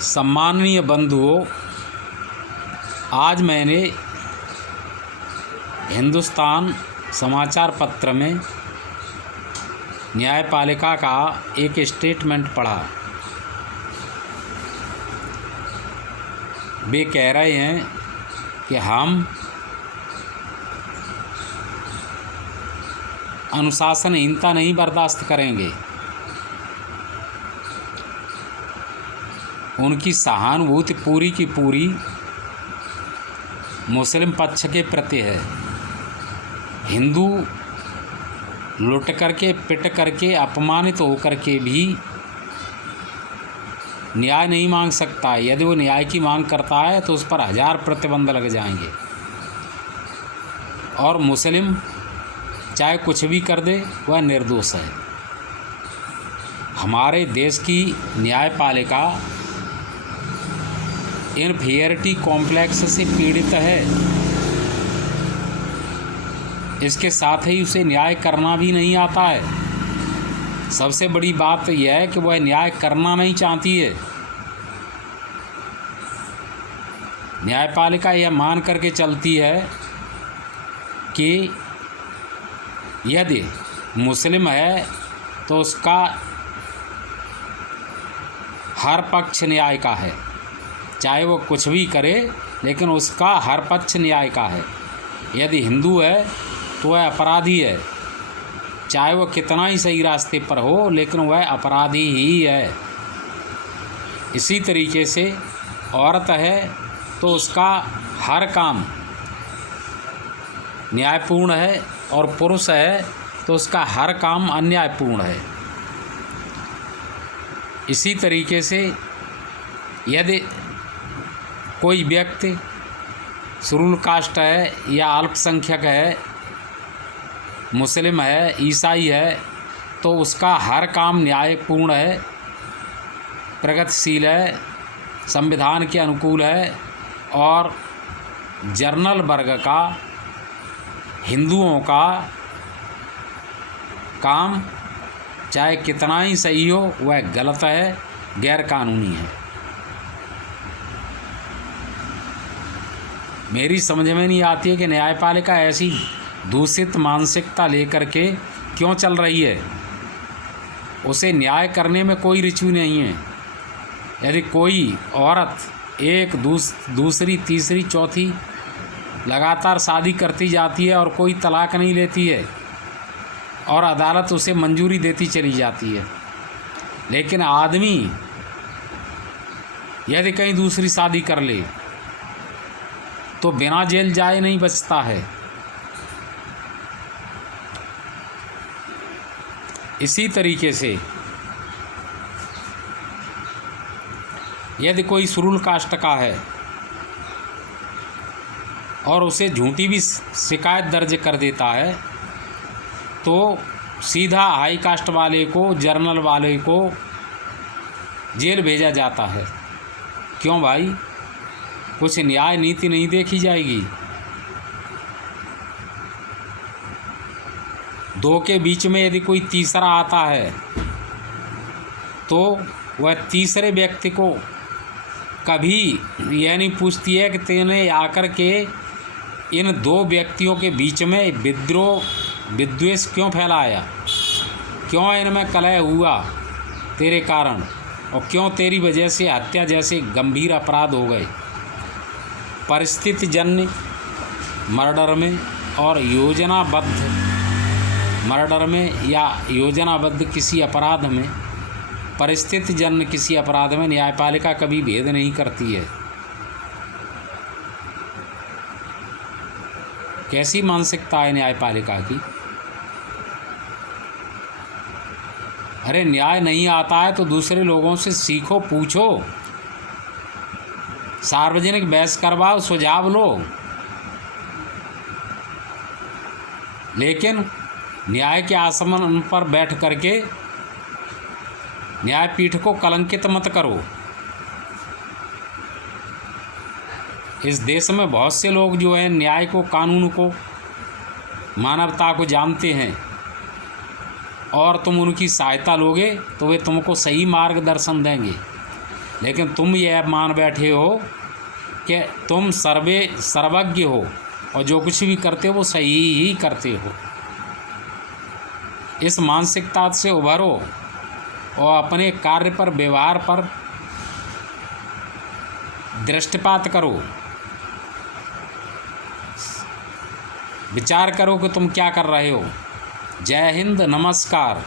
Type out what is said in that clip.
सम्माननीय बंधुओं, आज मैंने हिंदुस्तान समाचार पत्र में न्यायपालिका का एक स्टेटमेंट पढ़ा। वे कह रहे हैं कि हम अनुशासनहीनता नहीं बर्दाश्त करेंगे। उनकी सहानुभूति पूरी की पूरी मुस्लिम पक्ष के प्रति है। हिंदू लुट करके, पिट करके, अपमानित होकर के भी न्याय नहीं मांग सकता। यदि वो न्याय की मांग करता है तो उस पर 1000 प्रतिबंध लग जाएंगे। और मुस्लिम चाहे कुछ भी कर दे, वह निर्दोष है। हमारे देश की न्यायपालिका इन्फीरियरिटी कॉम्प्लेक्स से पीड़ित है। इसके साथ ही उसे न्याय करना भी नहीं आता है। सबसे बड़ी बात यह है कि वह न्याय करना नहीं चाहती है। न्यायपालिका यह मान करके चलती है कि यदि मुस्लिम है तो उसका हर पक्ष न्याय का है, चाहे वो कुछ भी करे, लेकिन उसका हर पक्ष न्याय का है। यदि हिंदू है तो वह अपराधी है, चाहे वो कितना ही सही रास्ते पर हो, लेकिन वह अपराधी ही है। इसी तरीके से औरत है तो उसका हर काम न्यायपूर्ण है, और पुरुष है तो उसका हर काम अन्यायपूर्ण है। इसी तरीके से यदि कोई व्यक्ति शेड्यूल कास्ट है या अल्पसंख्यक है, मुस्लिम है, ईसाई है, तो उसका हर काम न्यायपूर्ण है, प्रगतिशील है, संविधान के अनुकूल है। और जनरल वर्ग का, हिंदुओं का काम चाहे कितना ही सही हो, वह गलत है, गैर कानूनी है। मेरी समझ में नहीं आती है कि न्यायपालिका ऐसी दूषित मानसिकता लेकर के क्यों चल रही है। उसे न्याय करने में कोई रुचि नहीं है। यदि कोई औरत एक दूसरी, तीसरी, चौथी लगातार शादी करती जाती है और कोई तलाक नहीं लेती है और अदालत उसे मंजूरी देती चली जाती है, लेकिन आदमी यदि कहीं दूसरी शादी कर ले तो बिना जेल जाए नहीं बचता है। इसी तरीके से यदि कोई शेड्यूल कास्ट का है और उसे झूठी भी शिकायत दर्ज कर देता है, तो सीधा हाई कास्ट वाले को, जर्नल वाले को जेल भेजा जाता है। क्यों भाई? कुछ न्याय नीति नहीं देखी जाएगी? दो के बीच में यदि कोई तीसरा आता है तो वह तीसरे व्यक्ति को कभी यह नहीं पूछती है कि तेने आकर के इन दो व्यक्तियों के बीच में विद्वेष क्यों फैलाया, क्यों इनमें कलह हुआ तेरे कारण, और क्यों तेरी वजह से हत्या जैसे गंभीर अपराध हो गए। परिस्थिति जन्य मर्डर में और योजनाबद्ध मर्डर में या योजनाबद्ध किसी अपराध में, परिस्थिति जन्य किसी अपराध में न्यायपालिका कभी भेद नहीं करती है। कैसी मानसिकता है न्यायपालिका की? अरे न्याय नहीं आता है तो दूसरे लोगों से सीखो, पूछो, सार्वजनिक बहस करवाओ, सुझाव लो। लेकिन न्याय के आसमान पर बैठ करके न्यायपीठ को कलंकित मत करो। इस देश में बहुत से लोग जो है न्याय को, कानून को, मानवता को जानते हैं, और तुम उनकी सहायता लोगे तो वे तुमको सही मार्गदर्शन देंगे। लेकिन तुम यह मान बैठे हो कि तुम सर्वज्ञ हो और जो कुछ भी करते हो वो सही ही करते हो। इस मानसिकता से उभरो और अपने कार्य पर, व्यवहार पर दृष्टिपात करो, विचार करो कि तुम क्या कर रहे हो। जय हिंद, नमस्कार।